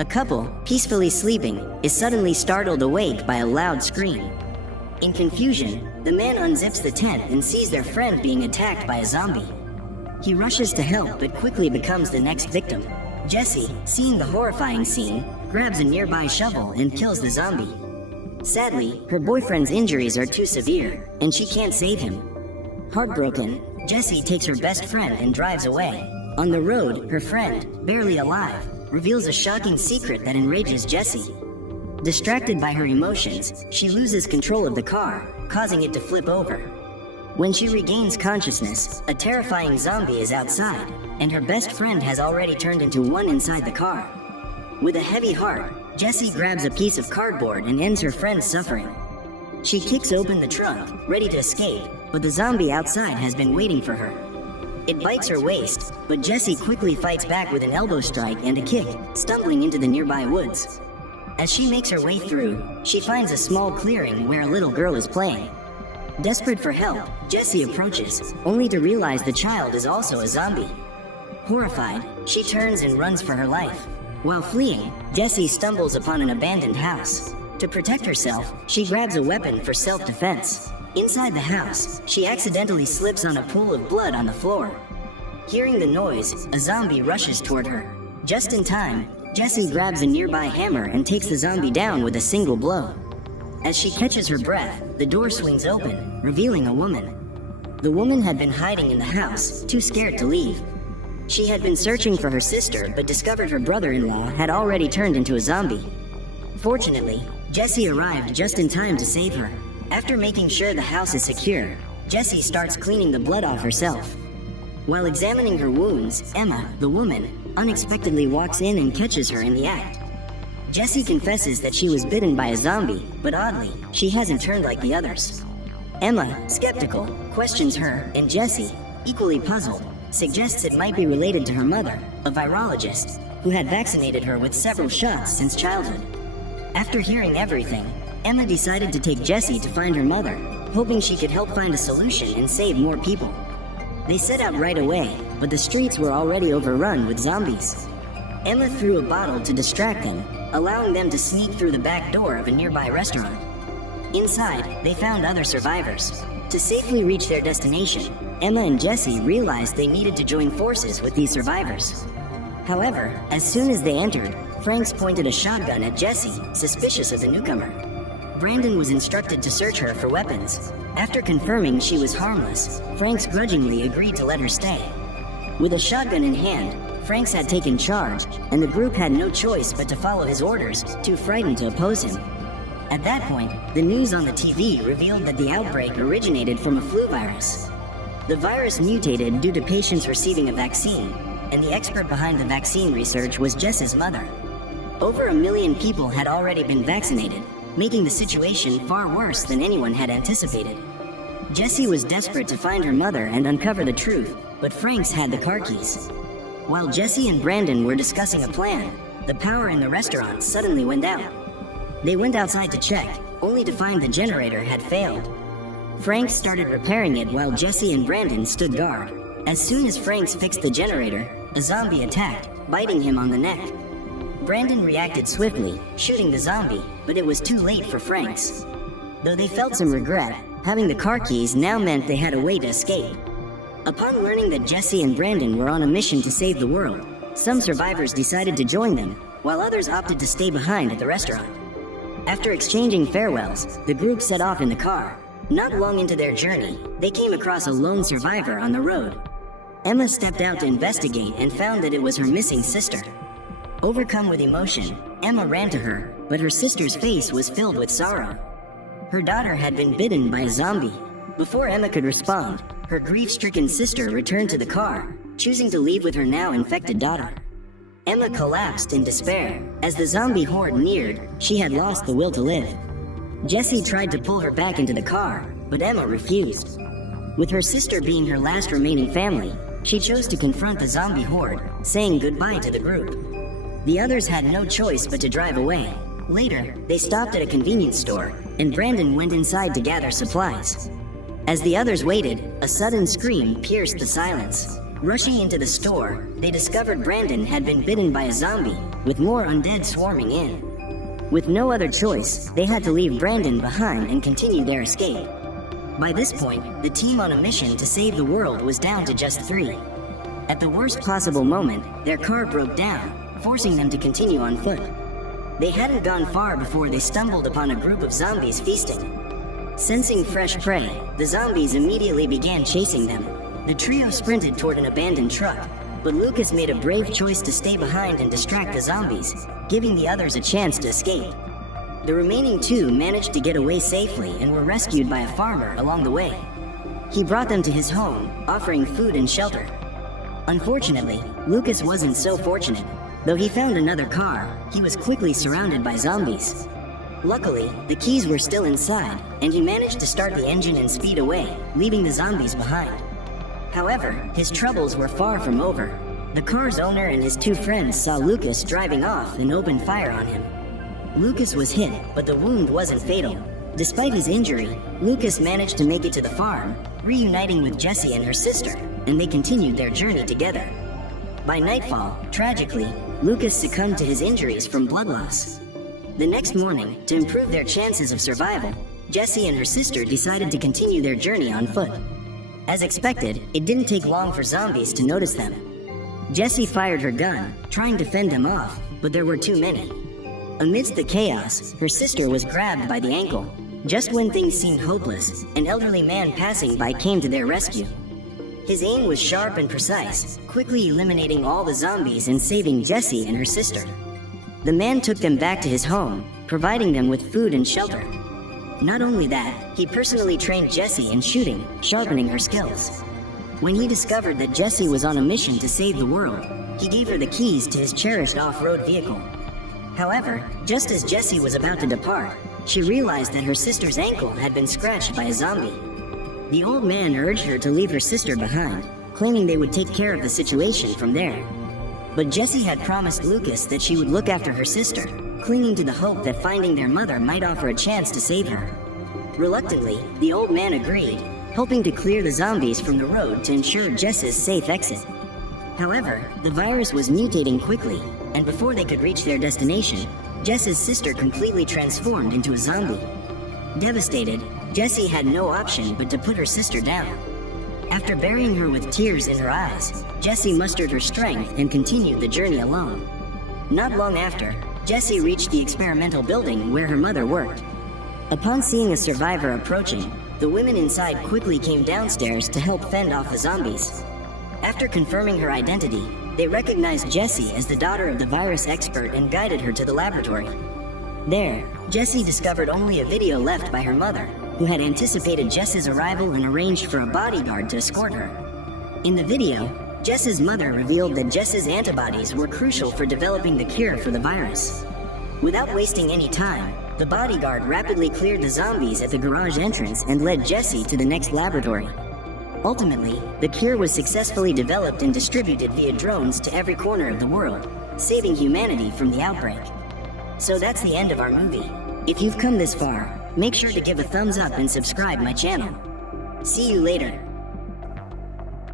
A couple, peacefully sleeping, is suddenly startled awake by a loud scream. In confusion, the man unzips the tent and sees their friend being attacked by a zombie. He rushes to help but quickly becomes the next victim. Jessie, seeing the horrifying scene, grabs a nearby shovel and kills the zombie. Sadly, her boyfriend's injuries are too severe, and she can't save him. Heartbroken, Jessie takes her best friend and drives away. On the road, her friend, barely alive, reveals a shocking secret that enrages Jessie. Distracted by her emotions, she loses control of the car, causing it to flip over. When she regains consciousness, a terrifying zombie is outside, and her best friend has already turned into one inside the car. With a heavy heart, Jessie grabs a piece of cardboard and ends her friend's suffering. She kicks open the trunk, ready to escape, but the zombie outside has been waiting for her. It bites her waist, but Jessie quickly fights back with an elbow strike and a kick, stumbling into the nearby woods. As she makes her way through, she finds a small clearing where a little girl is playing. Desperate for help, Jessie approaches, only to realize the child is also a zombie. Horrified, she turns and runs for her life. While fleeing, Jessie stumbles upon an abandoned house. To protect herself, she grabs a weapon for self-defense. Inside the house, she accidentally slips on a pool of blood on the floor. Hearing the noise, a zombie rushes toward her. Just in time, Jessie grabs a nearby hammer and takes the zombie down with a single blow. As she catches her breath, the door swings open, revealing a woman. The woman had been hiding in the house, too scared to leave. She had been searching for her sister but discovered her brother-in-law had already turned into a zombie. Fortunately, Jessie arrived just in time to save her. After making sure the house is secure, Jessie starts cleaning the blood off herself. While examining her wounds, Emma, the woman, unexpectedly walks in and catches her in the act. Jessie confesses that she was bitten by a zombie, but oddly, she hasn't turned like the others. Emma, skeptical, questions her, and Jessie, equally puzzled, suggests it might be related to her mother, a virologist, who had vaccinated her with several shots since childhood. After hearing everything, Emma decided to take Jessie to find her mother, hoping she could help find a solution and save more people. They set out right away, but the streets were already overrun with zombies. Emma threw a bottle to distract them, allowing them to sneak through the back door of a nearby restaurant. Inside, they found other survivors. To safely reach their destination, Emma and Jessie realized they needed to join forces with these survivors. However, as soon as they entered, Franks pointed a shotgun at Jessie, suspicious of the newcomer. Brandon was instructed to search her for weapons. After confirming she was harmless, Franks grudgingly agreed to let her stay. With a shotgun in hand, Franks had taken charge, and the group had no choice but to follow his orders, too frightened to oppose him. At that point, the news on the TV revealed that the outbreak originated from a flu virus. The virus mutated due to patients receiving a vaccine, and the expert behind the vaccine research was Jess's mother. Over 1 million people had already been vaccinated, making the situation far worse than anyone had anticipated. Jessie was desperate to find her mother and uncover the truth, but Franks had the car keys. While Jessie and Brandon were discussing a plan, the power in the restaurant suddenly went out. They went outside to check, only to find the generator had failed. Franks started repairing it while Jessie and Brandon stood guard. As soon as Franks fixed the generator, a zombie attacked, biting him on the neck. Brandon reacted swiftly, shooting the zombie, but it was too late for Franks. Though they felt some regret, having the car keys now meant they had a way to escape. Upon learning that Jessie and Brandon were on a mission to save the world, some survivors decided to join them, while others opted to stay behind at the restaurant. After exchanging farewells, the group set off in the car. Not long into their journey, they came across a lone survivor on the road. Emma stepped out to investigate and found that it was her missing sister. Overcome with emotion, Emma ran to her, but her sister's face was filled with sorrow. Her daughter had been bitten by a zombie. Before Emma could respond, her grief-stricken sister returned to the car, choosing to leave with her now infected daughter. Emma collapsed in despair. As the zombie horde neared, she had lost the will to live. Jessie tried to pull her back into the car, but Emma refused. With her sister being her last remaining family, she chose to confront the zombie horde, saying goodbye to the group. The others had no choice but to drive away. Later, they stopped at a convenience store, and Brandon went inside to gather supplies. As the others waited, a sudden scream pierced the silence. Rushing into the store, they discovered Brandon had been bitten by a zombie, with more undead swarming in. With no other choice, they had to leave Brandon behind and continue their escape. By this point, the team on a mission to save the world was down to just 3. At the worst possible moment, their car broke down, forcing them to continue on foot. They hadn't gone far before they stumbled upon a group of zombies feasting. Sensing fresh prey, the zombies immediately began chasing them. The trio sprinted toward an abandoned truck, but Lucas made a brave choice to stay behind and distract the zombies, giving the others a chance to escape. The remaining 2 managed to get away safely and were rescued by a farmer along the way. He brought them to his home, offering food and shelter. Unfortunately, Lucas wasn't so fortunate. Though he found another car, he was quickly surrounded by zombies. Luckily, the keys were still inside, and he managed to start the engine and speed away, leaving the zombies behind. However, his troubles were far from over. The car's owner and his 2 friends saw Lucas driving off and opened fire on him. Lucas was hit, but the wound wasn't fatal. Despite his injury, Lucas managed to make it to the farm, reuniting with Jessie and her sister, and they continued their journey together. By nightfall, tragically, Lucas succumbed to his injuries from blood loss. The next morning, to improve their chances of survival, Jessie and her sister decided to continue their journey on foot. As expected, it didn't take long for zombies to notice them. Jessie fired her gun, trying to fend them off, but there were too many. Amidst the chaos, her sister was grabbed by the ankle. Just when things seemed hopeless, an elderly man passing by came to their rescue. His aim was sharp and precise, quickly eliminating all the zombies and saving Jessie and her sister. The man took them back to his home, providing them with food and shelter. Not only that, he personally trained Jessie in shooting, sharpening her skills. When he discovered that Jessie was on a mission to save the world, he gave her the keys to his cherished off-road vehicle. However, just as Jessie was about to depart, she realized that her sister's ankle had been scratched by a zombie. The old man urged her to leave her sister behind, claiming they would take care of the situation from there. But Jessie had promised Lucas that she would look after her sister, clinging to the hope that finding their mother might offer a chance to save her. Reluctantly, the old man agreed, hoping to clear the zombies from the road to ensure Jess's safe exit. However, the virus was mutating quickly, and before they could reach their destination, Jess's sister completely transformed into a zombie. Devastated, Jessie had no option but to put her sister down. After burying her with tears in her eyes, Jessie mustered her strength and continued the journey alone. Not long after, Jessie reached the experimental building where her mother worked. Upon seeing a survivor approaching, the women inside quickly came downstairs to help fend off the zombies. After confirming her identity, they recognized Jessie as the daughter of the virus expert and guided her to the laboratory. There, Jessie discovered only a video left by her mother, who had anticipated Jess's arrival and arranged for a bodyguard to escort her. In the video, Jess's mother revealed that Jess's antibodies were crucial for developing the cure for the virus. Without wasting any time, the bodyguard rapidly cleared the zombies at the garage entrance and led Jessie to the next laboratory. Ultimately, the cure was successfully developed and distributed via drones to every corner of the world, saving humanity from the outbreak. So that's the end of our movie. If you've come this far, make sure to give a thumbs up and subscribe my channel. See you later.